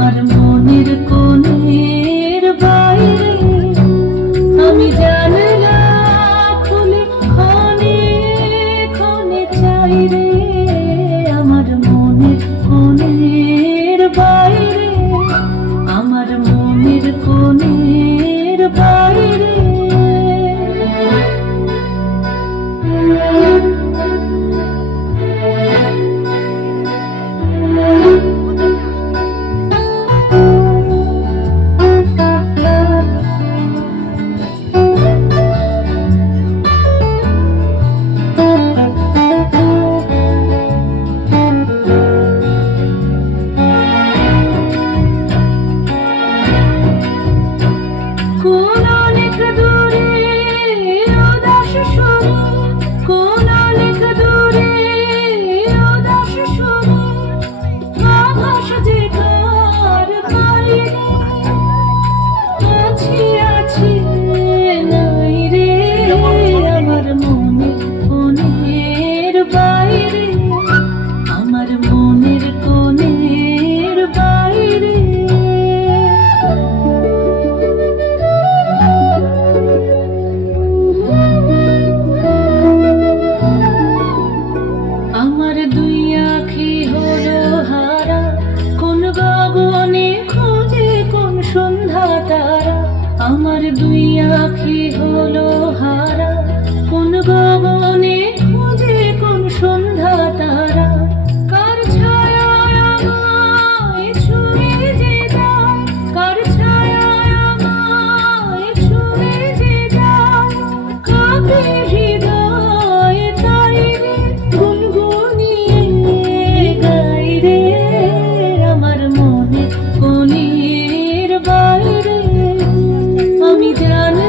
I don't know. দুই আখি can